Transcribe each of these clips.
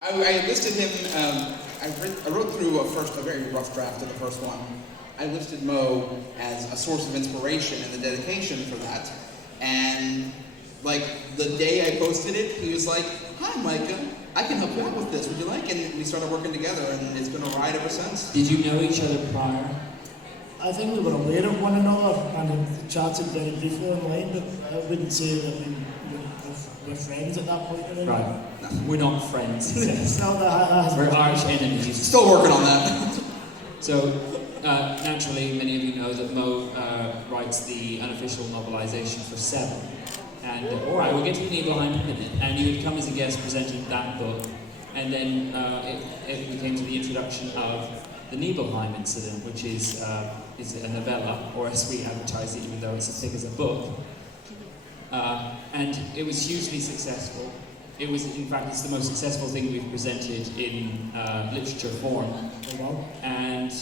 I listed him, I wrote through a very rough draft of the first one. I listed Mo as a source of inspiration and the dedication for that. And like the day I posted it, he was like, "Hi Micah, I can help you out with this, would you like?" And we started working together and it's been a ride ever since. Did you know each other prior? I think we were aware of one another and had chatted very briefly online, but I wouldn't say that we're friends at that point. Right. We're not friends. We're arch enemies. Still working on that. So, naturally, many of you know that Mo writes the unofficial novelization for VIII. And, alright, we'll get to the Nibelheim in a minute. And you would come as a guest presenting that book. And then we came to the introduction of the Nibelheim incident, which is a novella, or as we advertise it, even though it's as thick as a book. And it was hugely successful. It was, in fact, it's the most successful thing we've presented in literature form. And,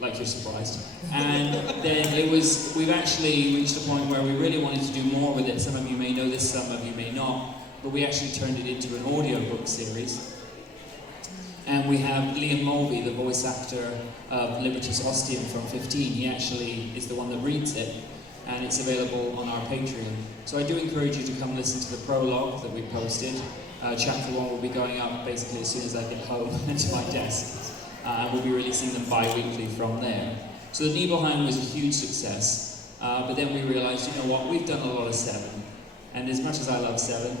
like you're surprised. And then we've actually reached a point where we really wanted to do more with it. Some of you may know this, some of you may not. But we actually turned it into an audiobook series. And we have Liam Mulvey, the voice actor of Libertas Ostium from 15. He actually is the one that reads it. And it's available on our Patreon. So I do encourage you to come listen to the prologue that we posted. Chapter 1 will be going up basically as soon as I get home and to my desk. And we'll be releasing them bi-weekly from there. So the Nibelheim was a huge success. But then we realized, you know what, we've done a lot of VII. And as much as I love VII,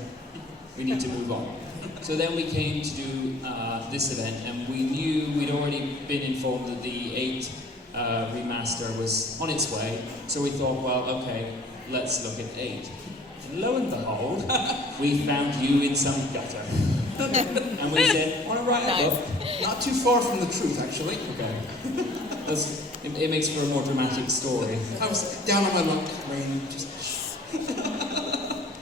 we need to move on. So then we came to do this event, and we knew we'd already been informed that the VIII remaster was on its way, so we thought, well, okay, let's look at VIII. And lo and behold, we found you in some gutter. And we said, want to write a book? Not too far from the truth, actually. Okay. It makes for a more dramatic story. I was down on my luck, rain, just...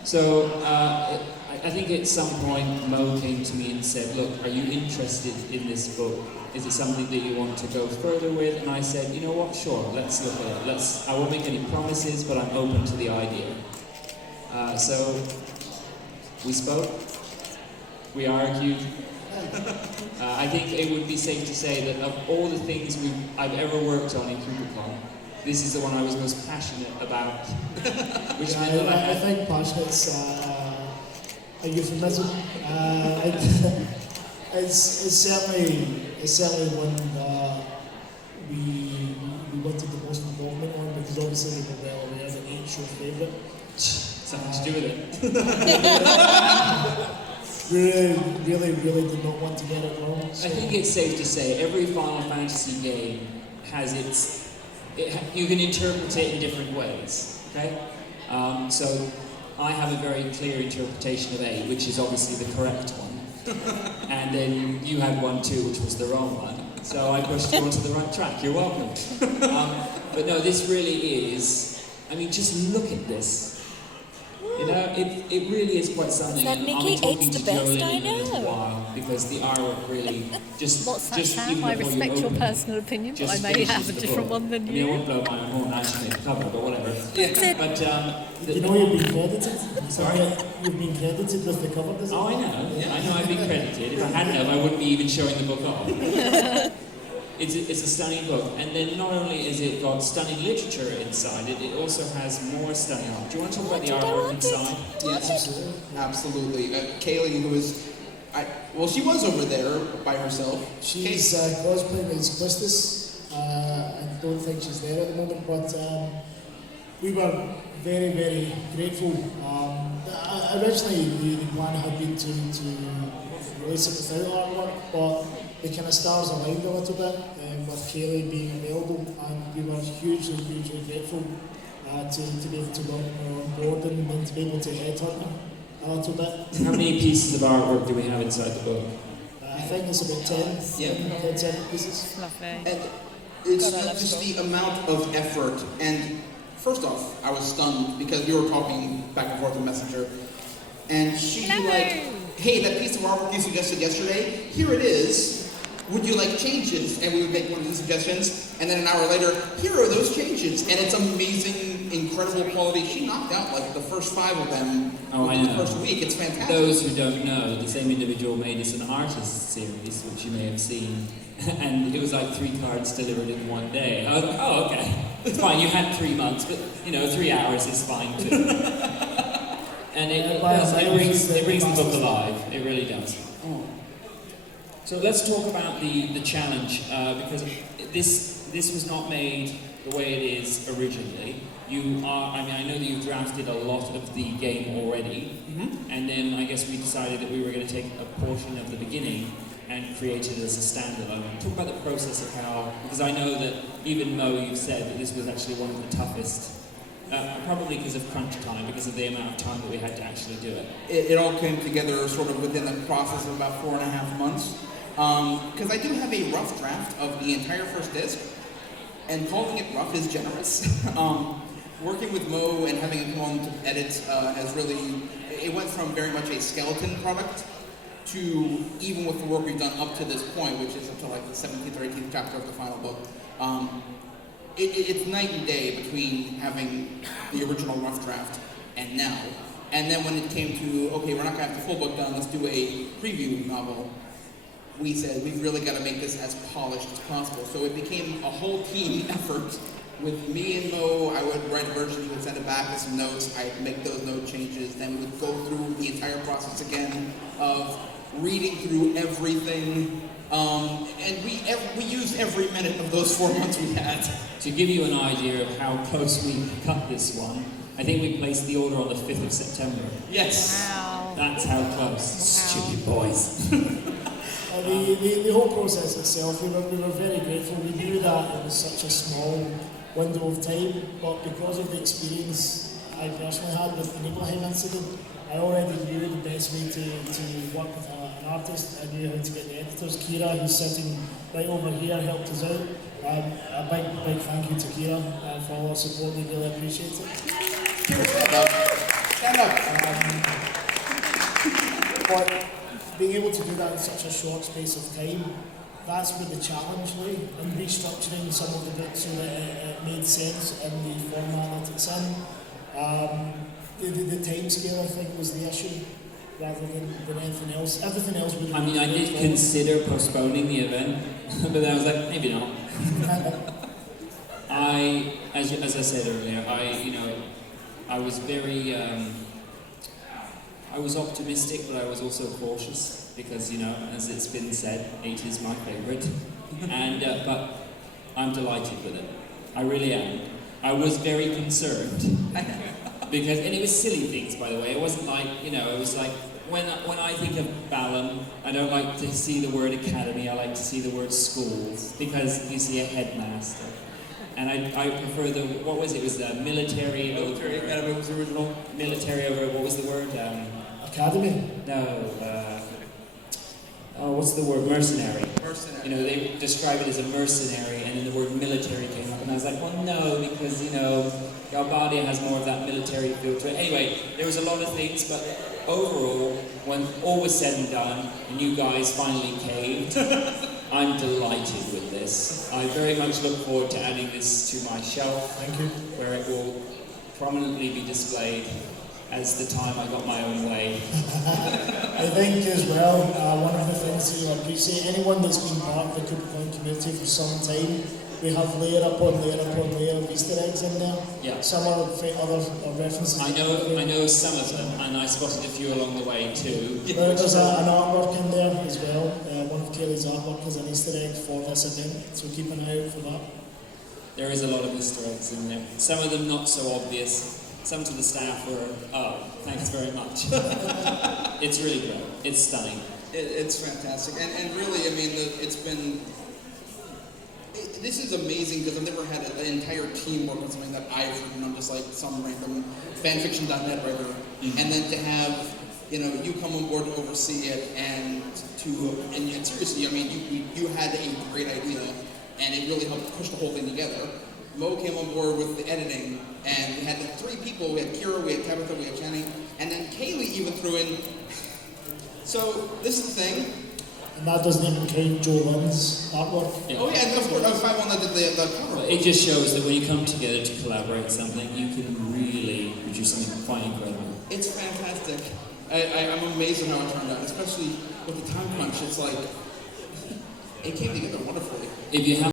So, I think at some point Mo came to me and said, look, are you interested in this book? Is it something that you want to go further with? And I said, you know what, sure, let's look at it. I won't make any promises, but I'm open to the idea. So, we spoke, we argued. I think it would be safe to say that of all the things I've ever worked on in Kupocon, this is the one I was most passionate about. Which meant that I think passionate's a euphemism. It's certainly one that we wanted the most involvement on, because obviously we were well aware that VIII's your favourite. Something to do with it. really did not want to get it wrong. So. I think it's safe to say every Final Fantasy game has you can interpret it in different ways, okay? So I have a very clear interpretation of VIII, which is obviously the correct one. And then you had one too, which was the wrong one. So I pushed you onto the right track, you're welcome. But no, this really is, I mean, just look at this. You know, it really is quite something. That Nikki, it's the best I know. Because the artwork really just... What's that, just Sam? I respect your personal opinion, but I may have a different one than you. I won't blow my horn actually the cover, but whatever. But you know you've been credited? Sorry? You've been credited with the cover design? Oh, I know. Yeah. I know I've been credited. If I hadn't have, I wouldn't be even showing the book off. It's a stunning book, and then not only is it got stunning literature inside it, it also has more stunning art. Do you want to talk about the artwork inside? Yes, absolutely. Kaylee, who is, she was over there by herself. She's cosplaying as Christus. I don't think she's there at the moment, but we were very, very grateful. Originally, the plan had been to release it without artwork, but the kind of stars aligned a little bit with Kaylee being available, and we were hugely grateful to be able to welcome her on board and then to be able to headhunt her a little bit. How many pieces of artwork do we have inside the book? I think it's about 10 pieces. Lovely. And it's just the amount of effort. And first off, I was stunned because we were talking back and forth on Messenger, and she hey, that piece of artwork you suggested yesterday, here it is. Would you like changes? And we would make one of the suggestions, and then an hour later, here are those changes. And it's amazing, incredible quality. She knocked out like the first 5 of them Oh, I within know. the first week. It's fantastic. Those who don't know, the same individual made us an artist series, which you may have seen, and it was like 3 cards delivered in one day. I was like, oh, okay, it's fine. You had 3 months, but 3 hours is fine too. And it brings the book alive. It really does. So let's talk about the challenge, because this was not made the way it is originally. I know that you drafted a lot of the game already, and then I guess we decided that we were going to take a portion of the beginning and create it as a standalone. Talk about the process of how, because I know that even Mo, you've said that this was actually one of the toughest, probably because of crunch time, because of the amount of time that we had to actually do it. It all came together sort of within the process of about 4.5 months, because I do have a rough draft of the entire first disc, and calling it rough is generous. Working with Mo and having him come on to edit has really, it went from very much a skeleton product to, even with the work we've done up to this point, which is up to like the 17th or 18th chapter of the final book, it's night and day between having the original rough draft and now. And then when it came to, okay, we're not going to have the full book done, let's do a preview novel, we said we've really got to make this as polished as possible. So it became a whole team effort. With me and Mo, I would write a version, he would send it back with some notes, I'd make those note changes, then we would go through the entire process again of reading through everything, and we used every minute of those 4 months we had. To give you an idea of how close we cut this one, I think we placed the order on the 5th of September. Yes. Wow. That's how close. Wow. Stupid boys. The whole process itself, we were very grateful. We knew that it was such a small window of time, but because of the experience I personally had with the Nibelheim incident, I already knew the best way to work with an artist. I knew how to get the editors. Kira, who's sitting right over here, helped us out. A big thank you to Kira for all her support. We really appreciate it. Stand up. But being able to do that in such a short space of time, that's where the challenge lay, in restructuring some of the books so that it made sense in the format that it's in. The time scale, I think, was the issue, rather than anything else. Everything else would have I did consider postponing the event, but then I was like, maybe not. As I said earlier, I was very, I was optimistic, but I was also cautious because, as it's been said, 8 is my favourite, but I'm delighted with it. I really am. I was very concerned because, and it was silly things, by the way. It wasn't like, it was like when I think of Balam, I don't like to see the word academy. I like to see the word schools because you see a headmaster. And I prefer what was it? It was the military academy was the original. Military over, what was the word? Academy? No, what's the word? Mercenary. Mercenary. They describe it as a mercenary, and then the word military came up, and I was like, well, no, because, Galbadia has more of that military feel to it. Anyway, there was a lot of things, but overall, when all was said and done, and you guys finally caved, I'm delighted with this. I very much look forward to adding this to my shelf. Thank you. Where it will prominently be displayed as the time I got my own way. I think as well, one of the things that you'll appreciate, anyone that's been part of the Kupocon community for some time, we have layer upon layer upon layer of Easter eggs in there. Yeah. Some are other references. I know some of them, and I spotted a few along the way too. There's an artwork in there as well. One of Kaylee's artwork is an Easter egg for this event, so keep an eye out for that. There is a lot of Easter eggs in there. Some of them not so obvious. Some to the staff were, oh, thanks very much. It's really great. It's stunning. It's fantastic. And really, it's been... This is amazing because I've never had an entire team work on something that I've written. I'm just like some random fanfiction.net writer. Mm-hmm. And then to have, you come on board to oversee it and seriously, you had a great idea and it really helped push the whole thing together. Mo came on board with the editing, and we had 3 people. We had Kira, we had Tabitha, we had Jenny, and then Kaylee even threw in. So this is the thing. And that doesn't even count Joe Lynn's artwork. Yeah. Oh yeah, and of course, I was the one that did the cover. Well, it just shows that when you come together to collaborate something, you can really produce something quite incredible. It's fantastic. I'm amazed at how it turned out, especially with the time crunch. It's like, it came together wonderfully. If you have